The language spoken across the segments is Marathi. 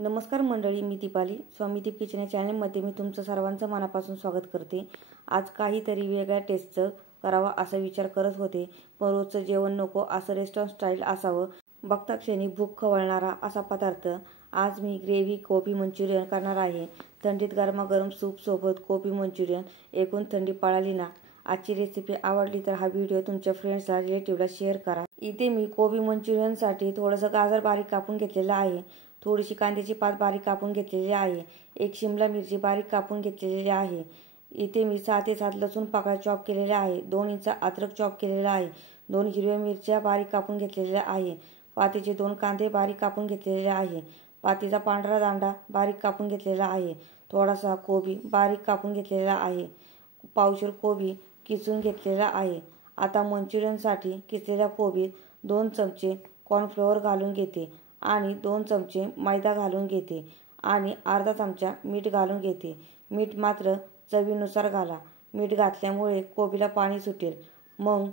नमस्कार मंडळी, मी दीपाली. स्वामी दीप किचन या चॅनलमध्ये मी तुमचं सर्वांचं मनापासून स्वागत करते. आज काहीतरी वेगळ्या टेस्टचं करावा असा विचार करत होते, पण रोजचं जेवण नको असं रेस्टॉरंट स्टाईल असावं. बघता क्षणी भूक खवळणारा असा पदार्थ. आज मी ग्रेव्ही कोबी मंचुरियन करणार आहे. थंडीत गरमागरम सूप सोबत कोबी मंचुरियन, एकूण थंडी पळाली ना. आजची रेसिपी आवडली तर हा व्हिडिओ तुमच्या फ्रेंड्सला, रिलेटिव्हला शेअर करा. इथे मी कोबी मंचुरियनसाठी थोडंसं गाजर बारीक कापून घेतलेलं आहे, थोडीशी कांद्याची पात बारीक कापून घेतलेली आहे, एक शिमला मिरची बारीक कापून घेतलेली आहे. इथे मी 6 ते 7 लसूण पाकळ्या चॉप केलेल्या आहे, 2 इंच अद्रक चॉप केलेला आहे, 2 हिरव्या मिरच्या बारीक कापून घेतलेल्या आहे, पातीचे 2 कांदे बारीक कापून घेतलेले आहे, पातीचा पांढरा दांडा बारीक कापून घेतलेला आहे, थोडासा कोबी बारीक कापून घेतलेला आहे, पावशेर कोबी किसून घेतलेला आहे. आता मंचुरियनसाठी किसलेल्या कोबीत 2 चमचे कॉर्नफ्लोअर घालून घेते आणि 2 चमचे मैदा घालून घेते आणि अर्धा चमचा मीठ घालून घेते. मीठ मात्र चवीनुसार घाला. मीठ घातल्यामुळे कोबीला पाणी सुटेल. मग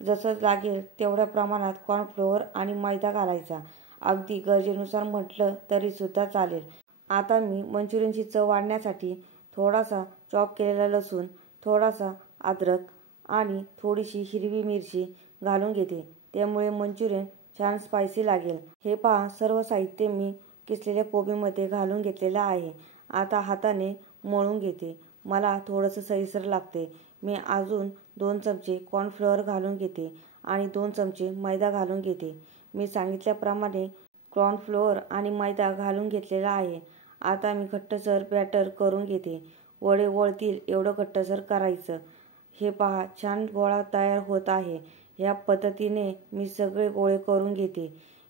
जसं लागेल तेवढ्या प्रमाणात कॉर्नफ्लोअर आणि मैदा घालायचा. अगदी गरजेनुसार म्हटलं तरीसुद्धा चालेल. आता मी मंचुरियनची चव वाढण्यासाठी थोडासा चॉप केलेला लसूण, थोडासा अद्रक आणि थोडीशी हिरवी मिरची घालून घेते. त्यामुळे मंचुरियन छान स्पायसी लागेल. हे पहा, सर्व साहित्य मी किसलेल्या कोबीमध्ये घालून घेतलेलं आहे. आता हाताने मळून घेते. मला थोडंसं सैलसर लागते. मी अजून 2 चमचे कॉर्नफ्लोअर घालून घेते आणि 2 चमचे मैदा घालून घेते. मी सांगितल्याप्रमाणे कॉर्नफ्लोअर आणि मैदा घालून घेतलेला आहे. आता मी घट्टसर बॅटर करून घेते. वडे वळतील एवढं घट्टसर करायचं. हे पहा, छान गोळा तयार होत आहे. या पद्धतीने मी सगळे गोळे करून घेते.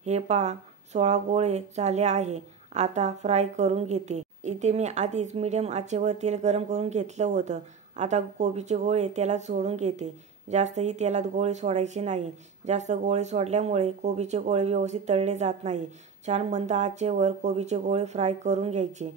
हे पहा, 16 गोळे झाले आहे. आता फ्राय करून घेते. इथे मी आधीच मीडियम आचेवर तेल गरम करून घेतलं होतं. आता कोबीचे गोळे तेलात सोडून घेते. जास्तही तेलात गोळे सोडायचे नाही. जास्त गोळे सोडल्यामुळे कोबीचे गोळे व्यवस्थित तळले जात नाही. छान मंद आचेवर कोबीचे गोळे फ्राय करून घ्यायचे,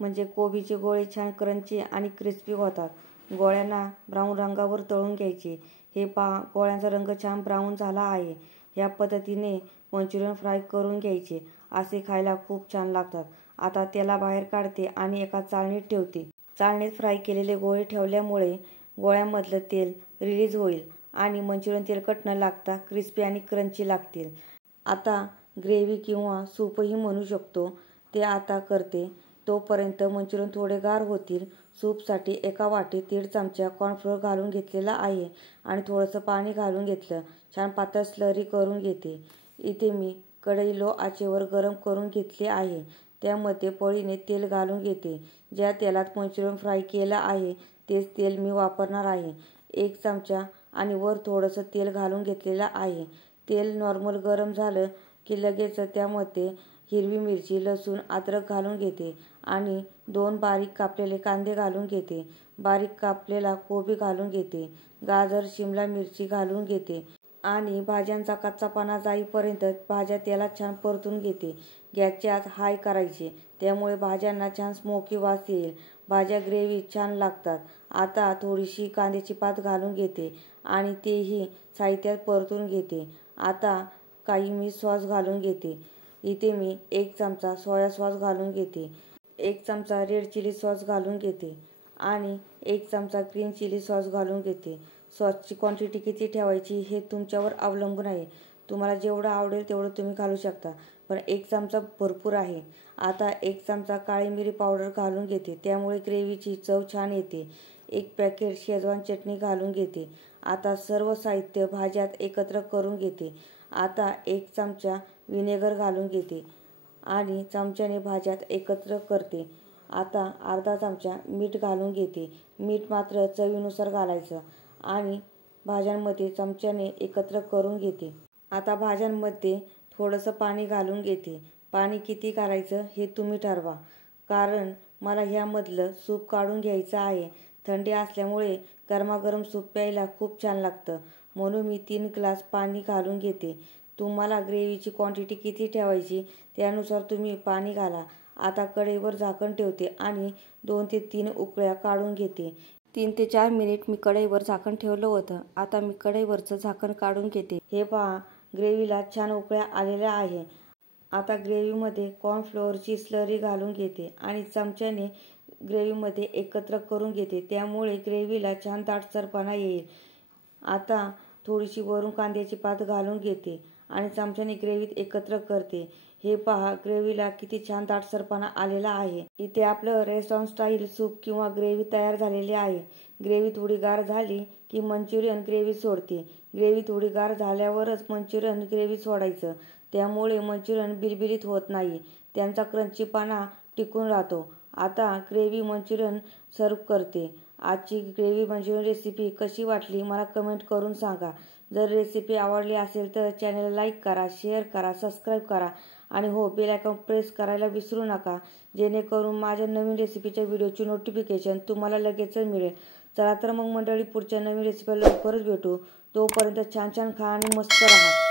म्हणजे कोबीचे गोळे छान क्रंची आणि क्रिस्पी होतात. गोळ्यांना ब्राऊन रंगावर तळून घ्यायचे. हे पहा, गोळ्यांचा रंग छान ब्राऊन झाला आहे. या पद्धतीने मंचुरियन फ्राय करून घ्यायचे. असे खायला खूप छान लागतात. आता त्याला बाहेर काढते आणि एका चाळणीत ठेवते. चाळणीत फ्राय केलेले गोळे ठेवल्यामुळे गोळ्यांमधलं तेल रिलीज होईल आणि मंचुरियन तेलकट न लागता क्रिस्पी आणि क्रंची लागतील. आता ग्रेव्ही किंवा सूपही म्हणू शकतो ते आता करते. तोपर्यंत मंचुरियन थोडे गार होतील. सूपसाठी एका वाटीत 1.5 चमचा कॉर्नफ्लोअर घालून घेतलेला आहे आणि थोडंसं पाणी घालून घेतलं. छान पातळ स्लरी करून घेते. इथे मी कढई लो आचेवर गरम करून घेतली आहे. त्यामध्ये पळीने तेल घालून घेते. ज्या तेलात मंचुरियन फ्राय केलं आहे तेच तेल मी वापरणार आहे. 1 चमचा आणि वर थोडंसं तेल घालून घेतलेलं आहे. तेल नॉर्मल गरम झालं की लगेच त्यामध्ये हिरवी मिरची, लसूण, अद्रक घालून घेते आणि 2 बारीक कापलेले कांदे घालून घेते. बारीक कापलेला कोबी घालून घेते. गाजर, शिमला मिरची घालून घेते आणि भाज्यांचा कच्चापणा जाईपर्यंत भाज्या तेलात छान परतून घेते. गॅसची आच हाय करायची, त्यामुळे भाज्यांना छान स्मोकी वास येईल. भाज्या ग्रेव्हीत छान लागतात. आता थोडीशी कांद्याची पात घालून घेते आणि तेही साहित्यात परतून घेते. आता काही मी सॉस घालून घेते. इथे मी 1 चमचा सोया सॉस घालून घेते, 1 चमचा रेड चिली सॉस घालून घेते आणि 1 चमचा ग्रीन चिली सॉस घालून घेते. सॉसची क्वांटिटी किती ठेवायची हे तुमच्यावर अवलंबून आहे. तुम्हाला जेवढं आवडेल तेवढं तुम्ही घालू शकता, पण 1 चमचा भरपूर आहे. आता 1 चमचा काळी मिरी पावडर घालून घेते, त्यामुळे ग्रेव्हीची चव छान येते. 1 पॅकेट शेजवान चटणी घालून घेते. आता सर्व साहित्य भाज्यात एकत्र करून घेते. आता 1 चमचा व्हिनेगर घालून घेते आणि चमच्याने भाज्यात एकत्र करते. आता अर्धा चमचा मीठ घालून घेते. मीठ मात्र चवीनुसार घालायचं आणि भाज्यांमध्ये चमच्याने एकत्र करून घेते. आता भाज्यांमध्ये थोडंसं पाणी घालून घेते. पाणी किती घालायचं हे तुम्ही ठरवा, कारण मला ह्यामधलं सूप काढून घ्यायचं आहे. थंडी असल्यामुळे गरमागरम सूप प्यायला खूप छान लागतं, म्हणून मी 3 ग्लास पाणी घालून घेते. तुम्हाला ग्रेव्हीची क्वांटिटी किती ठेवायची त्यानुसार तुम्ही पाणी घाला. आता कढईवर झाकण ठेवते आणि 2 ते 3 उकळ्या काढून घेते. 3 ते 4 मिनिट मी कढईवर झाकण ठेवलं होतं. आता मी कढईवरचं झाकण काढून घेते. हे पहा, ग्रेव्हीला छान उकळ्या आलेल्या आहे. आता ग्रेव्हीमध्ये कॉर्नफ्लोअरची स्लरी घालून घेते आणि चमच्याने ग्रेव्हीमध्ये एकत्र करून घेते, त्यामुळे ग्रेव्हीला छान दाटसरपणा येईल. आता थोडीशी वरून कांद्याची पात घालून घेते आणि चमच्याने ग्रेव्हीत एकत्र करते. हे पहा, ग्रेव्हीला किती छान दाटसरपणा आलेला आहे. इथे आपलं रेस्टॉरंट स्टाईल सूप किंवा ग्रेव्ही तयार झालेली आहे. ग्रेव्ही थोडी गार झाली की मंचुरियन ग्रेव्ही सोडते. ग्रेव्ही थोडी गार झाल्यावरच मंचुरियन ग्रेव्ही सोडायचं, त्यामुळे मंचुरियन बिलबिलीत होत नाही, त्यांचा क्रंचीपणा टिकून राहतो. आता ग्रेव्ही मंचुरियन सर्व्ह करते. आजची ग्रेव्ही मंचुरियन रेसिपी कशी वाटली मला कमेंट करून सांगा. जर रेसिपी आवडली असेल तर चॅनलला लाईक करा, शेअर करा, सबस्क्राईब करा आणि हो, बेल आयकॉन प्रेस करायला विसरू नका, जेणेकरून माझ्या नवीन रेसिपीच्या व्हिडिओची नोटिफिकेशन तुम्हाला लगेच मिळेल. चला तर मग मंडळी, पुढच्या नवीन रेसिपीला लवकरच भेटू. तोपर्यंत छान छान खा आणि मस्त राहा.